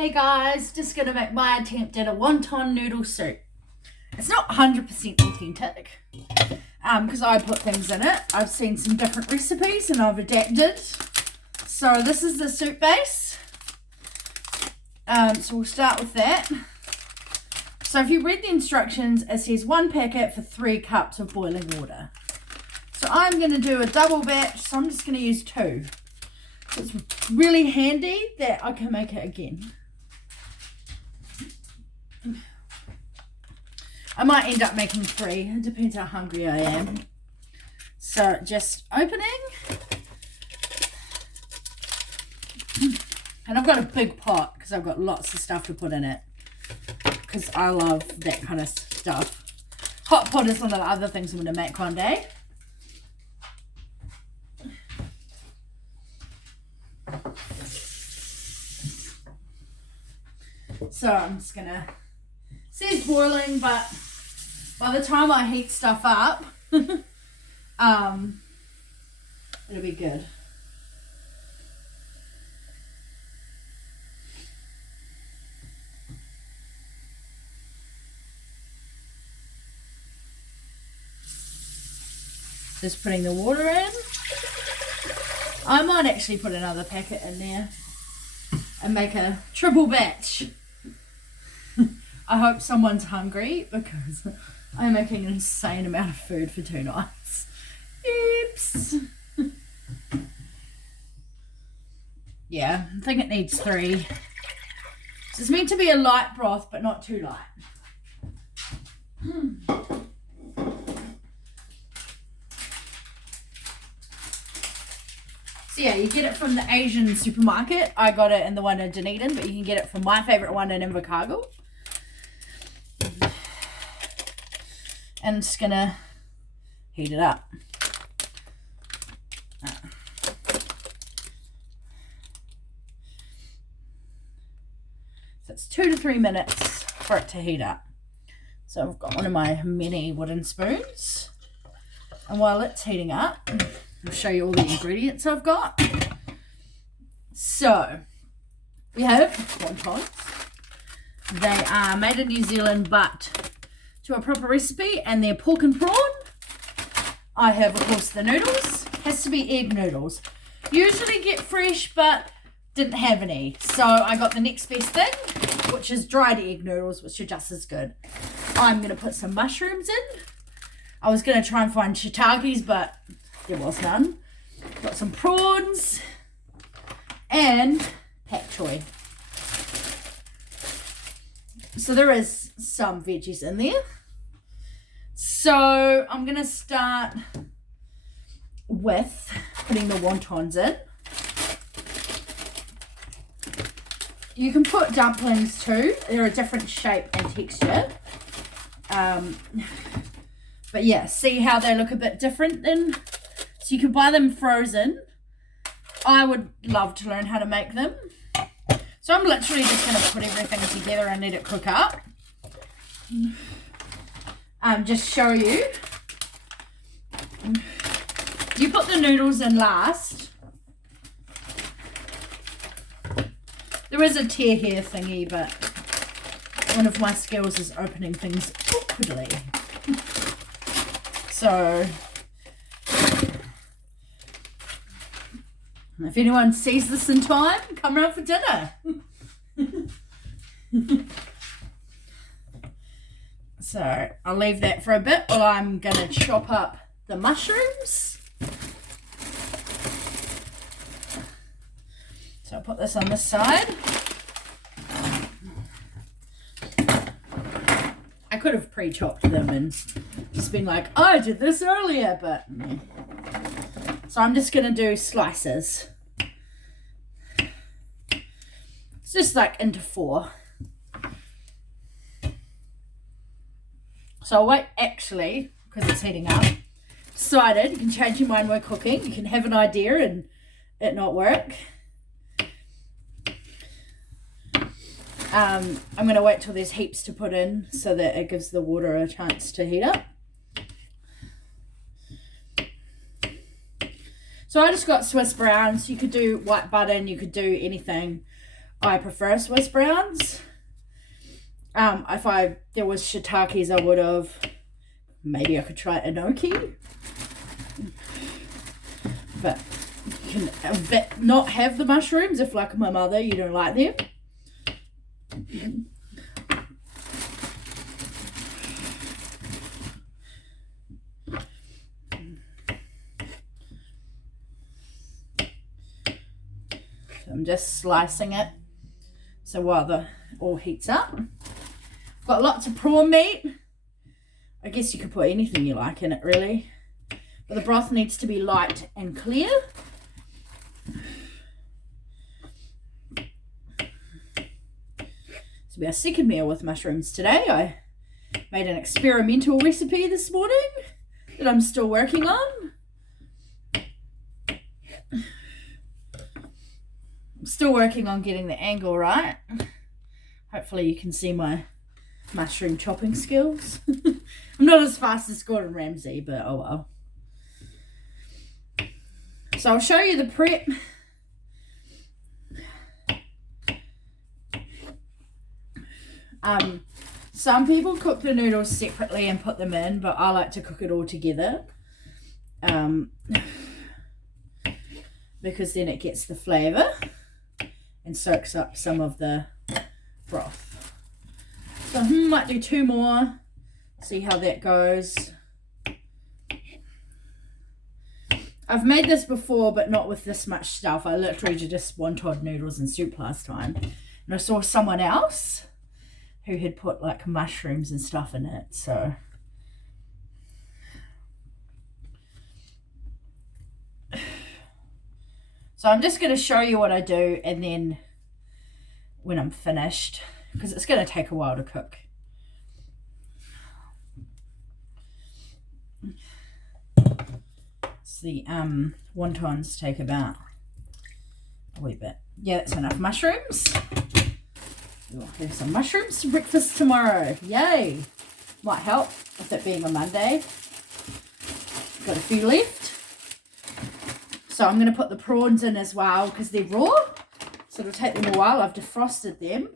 Hey guys, just gonna make my attempt at a wonton noodle soup. It's not 100% authentic because I put things in it. I've seen some different recipes and I've adapted. So this is the soup base. So we'll start with that. So if you read the instructions, it says 1 packet for 3 cups of boiling water. So I'm going to do a double batch, so I'm just going to use 2. So it's really handy that I can make it again. I might end up making 3. It depends how hungry I am. So just opening. And I've got a big pot because I've got lots of stuff to put in it. Because I love that kind of stuff. Hot pot is one of the other things I'm going to make one day. So I'm just going to... It says boiling, but by the time I heat stuff up, it'll be good. Just putting the water in. I might actually put another packet in there and make a triple batch. I hope someone's hungry because I'm making an insane amount of food for 2 nights. Oops. Yeah, I think it needs 3. So it's meant to be a light broth, but not too light. So yeah, you get it from the Asian supermarket. I got it in the one in Dunedin, but you can get it from my favourite one in Invercargill. And I'm just going to heat it up. So it's 2 to 3 minutes for it to heat up. So I've got one of my mini wooden spoons. And while it's heating up, I'll show you all the ingredients I've got. So we have wontons. They are made in New Zealand, but to a proper recipe, and they're pork and prawn. I have, of course, the noodles. Has to be egg noodles. Usually get fresh, but didn't have any. So I got the next best thing, which is dried egg noodles, which are just as good. I'm going to put some mushrooms in. I was going to try and find shiitakes, but there was none. Got some prawns and pak choy. So there is some veggies in there. So I'm going to start with putting the wontons in. You can put dumplings too. They're a different shape and texture. But yeah, see how they look a bit different then? So you can buy them frozen. I would love to learn how to make them. So I'm literally just going to put everything together and let it cook up. Just show you. You put the noodles in last. There is a tear here thingy, but one of my skills is opening things awkwardly. So if anyone sees this in time, come around for dinner. So I'll leave that for a bit while I'm going to chop up the mushrooms. So I'll put this on this side. I could have pre-chopped them and just been like, oh, I did this earlier, but so I'm just going to do slices. It's just like into 4. So I'll wait, actually, because it's heating up. Decided, you can change your mind while cooking. You can have an idea and it not work. I'm going to wait till there's heaps to put in so that it gives the water a chance to heat up. So I just got Swiss browns. You could do white butter and you could do anything. I prefer Swiss browns. If there was shiitakes, I would have. Maybe I could try enoki. But you can not have the mushrooms if, like my mother, you don't like them. I'm just slicing it so while the all heats up. Got lots of prawn meat. I guess you could put anything you like in it, really, but the broth needs to be light and clear. This will be our second meal with mushrooms today. I made an experimental recipe this morning that I'm still working on. I'm still working on getting the angle right. Hopefully you can see my mushroom chopping skills. I'm not as fast as Gordon Ramsay, but oh well. So I'll show you the prep. Some people cook the noodles separately and put them in, but I like to cook it all together. Because then it gets the flavour and soaks up some of the broth. So I might do 2 more, see how that goes. I've made this before, but not with this much stuff. I literally did just wonton noodles and soup last time. And I saw someone else who had put like mushrooms and stuff in it, so. So I'm just going to show you what I do, and then when I'm finished, because it's going to take a while to cook. So the wontons take about a wee bit. Yeah, that's enough mushrooms. We'll have some mushrooms for breakfast tomorrow. Yay! Might help with it being a Monday. Got a few left. So I'm going to put the prawns in as well because they're raw. So it'll take them a while. I've defrosted them.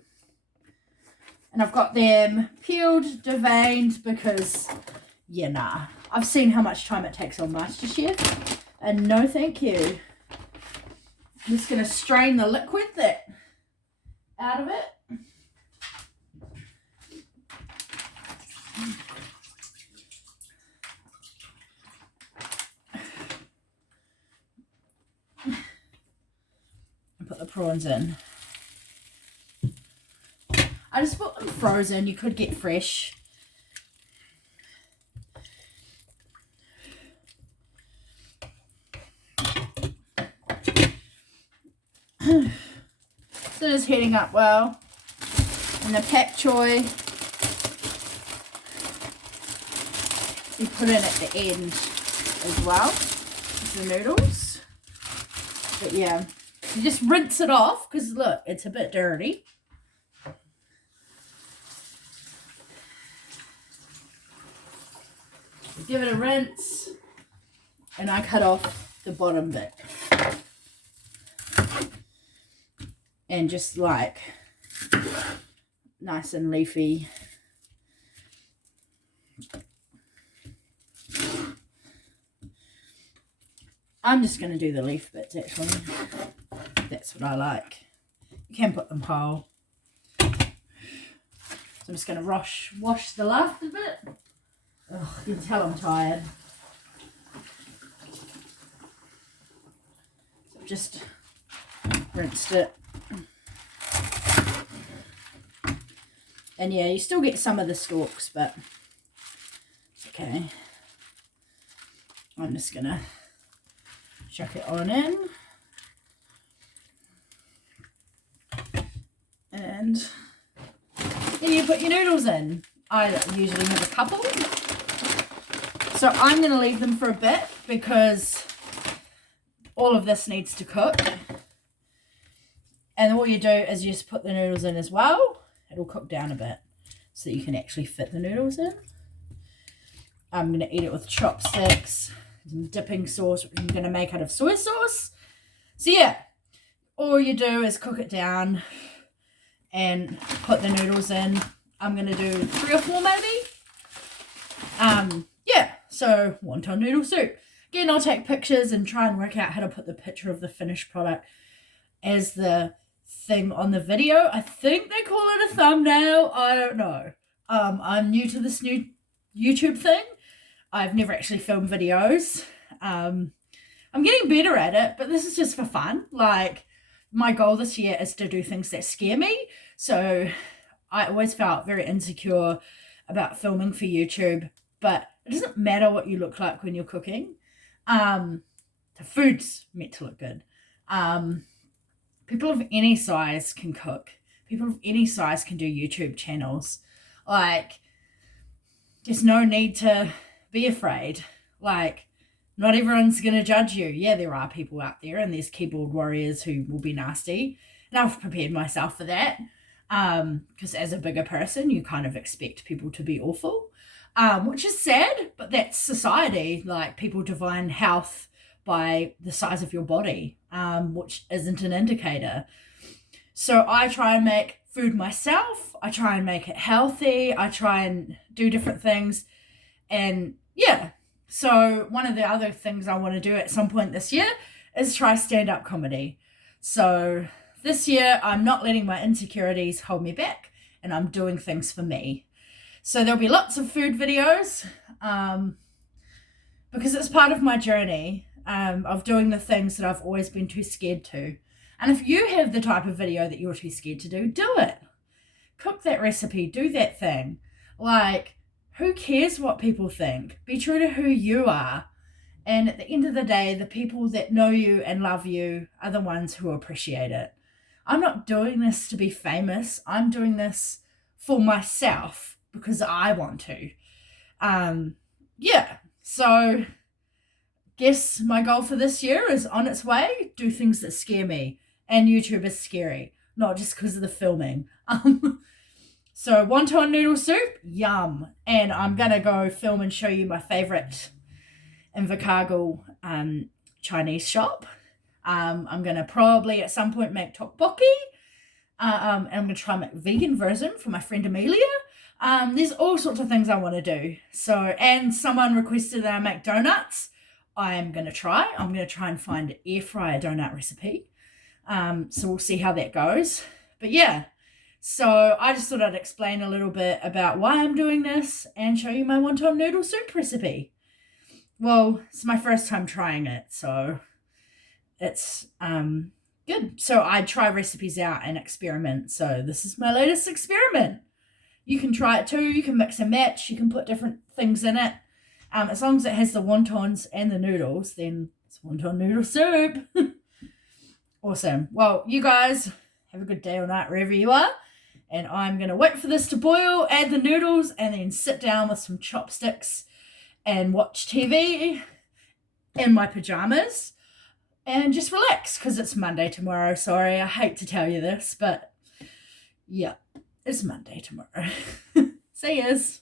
And I've got them peeled, deveined because, yeah, nah. I've seen how much time it takes on MasterChef. And no thank you. I'm just going to strain the liquid out of it. And put the prawns in. I just bought them frozen. You could get fresh. So it's heating up well. And the pak choy we put in at the end as well as the noodles. But yeah, you just rinse it off because look, it's a bit dirty. Give it a rinse, and I cut off the bottom bit. And just like nice and leafy. I'm just going to do the leaf bits actually. That's what I like. You can put them whole. So I'm just going to wash the last of it. Ugh, you can tell I'm tired. So I've just rinsed it. And yeah, you still get some of the stalks, but it's okay. I'm just going to chuck it on in. And then you put your noodles in. I usually have a couple. So I'm going to leave them for a bit because all of this needs to cook. And all you do is you just put the noodles in as well. It'll cook down a bit so that you can actually fit the noodles in. I'm going to eat it with chopsticks, some dipping sauce, which I'm going to make out of soy sauce. So yeah, all you do is cook it down and put the noodles in. I'm going to do 3 or 4 maybe. Yeah, so wonton noodle soup. Again, I'll take pictures and try and work out how to put the picture of the finished product as the thing on the video. I think they call it a thumbnail. I don't know. I'm new to this new YouTube thing. I've never actually filmed videos. I'm getting better at it, but this is just for fun. Like, my goal this year is to do things that scare me. So I always felt very insecure about filming for YouTube, but it doesn't matter what you look like when you're cooking. The food's meant to look good. People of any size can cook. People of any size can do YouTube channels. Like, there's no need to be afraid. Like, not everyone's going to judge you. Yeah, there are people out there, and there's keyboard warriors who will be nasty. And I've prepared myself for that. Because as a bigger person, you kind of expect people to be awful. Which is sad, but that's society. Like, people define health by the size of your body, which isn't an indicator. So I try and make food myself. I try and make it healthy. I try and do different things. And yeah, so one of the other things I want to do at some point this year is try stand-up comedy. So this year, I'm not letting my insecurities hold me back, and I'm doing things for me. So there'll be lots of food videos, because it's part of my journey of doing the things that I've always been too scared to. And if you have the type of video that you're too scared to do it. Cook that recipe, do that thing. Like, who cares what people think? Be true to who you are. And at the end of the day, the people that know you and love you are the ones who appreciate it. I'm not doing this to be famous. I'm doing this for myself because I want to. Yeah, so guess my goal for this year is on its way. Do things that scare me. And YouTube is scary, not just because of the filming. So wonton noodle soup, yum. And I'm going to go film and show you my favourite Invercargill Chinese shop. I'm going to probably at some point make tteokbokki. And I'm going to try and make a vegan version for my friend Amelia. There's all sorts of things I want to do. So, and someone requested that I make donuts. I'm going to try. I'm going to try and find an air fryer donut recipe. So we'll see how that goes. But yeah, so I just thought I'd explain a little bit about why I'm doing this and show you my wonton noodle soup recipe. Well, it's my first time trying it, so it's good. So I try recipes out and experiment. So this is my latest experiment. You can try it too. You can mix and match. You can put different things in it. As long as it has the wontons and the noodles, then it's wonton noodle soup. Awesome. Well, you guys have a good day or night wherever you are. And I'm going to wait for this to boil, add the noodles, and then sit down with some chopsticks and watch TV in my pajamas and just relax because it's Monday tomorrow. Sorry, I hate to tell you this, but yeah, it's Monday tomorrow. See yous.